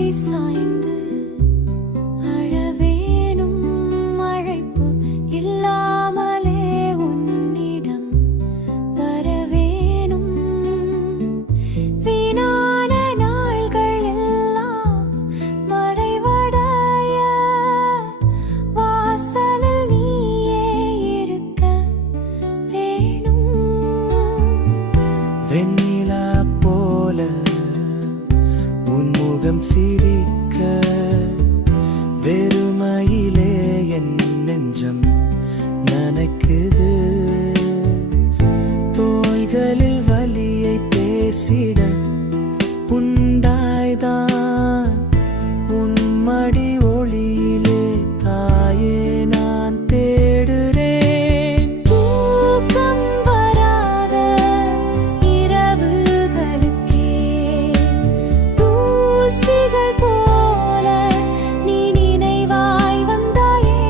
மடி சாய்ந்து அழவேணும் அழைப்பு இல்லாமலே உன்னிடம் வரவேணும். வீணான நாள்கள் எல்லாம் மறைவடைய வாசலில் நீயே இருக்க வேணும். வெண்ணிலா போல உன் முகம் சிரிக்க வெறுமையிலே என் நெஞ்சம் நனைக்குது. தோள்களில் வலியை பேசிட உண்டாய்தான் உன் மடி ஒளியிலே தாயே நான் தேடுறேன். தூக்கம் வராத இரவுகளுக்கே தூசிகள் போல நீ நினைவாய் வந்தாயே.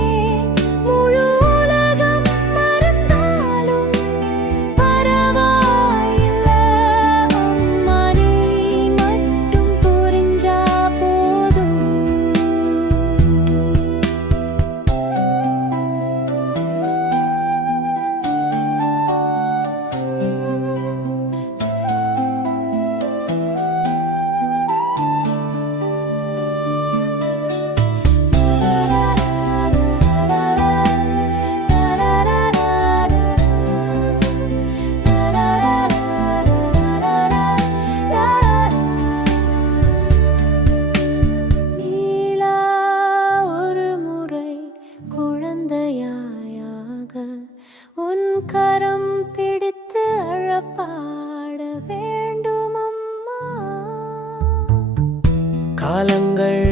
முழு உலகம் மறந்தாலும் பரவாயில்ல, அம்மா நீ மட்டும் புரிஞ்சா போதும். நீலா ஒரு முறை குழந்தையாயாக உன் கரம் பிடித்து அழப்பாட வேண்டும் அம்மா. காலங்கள்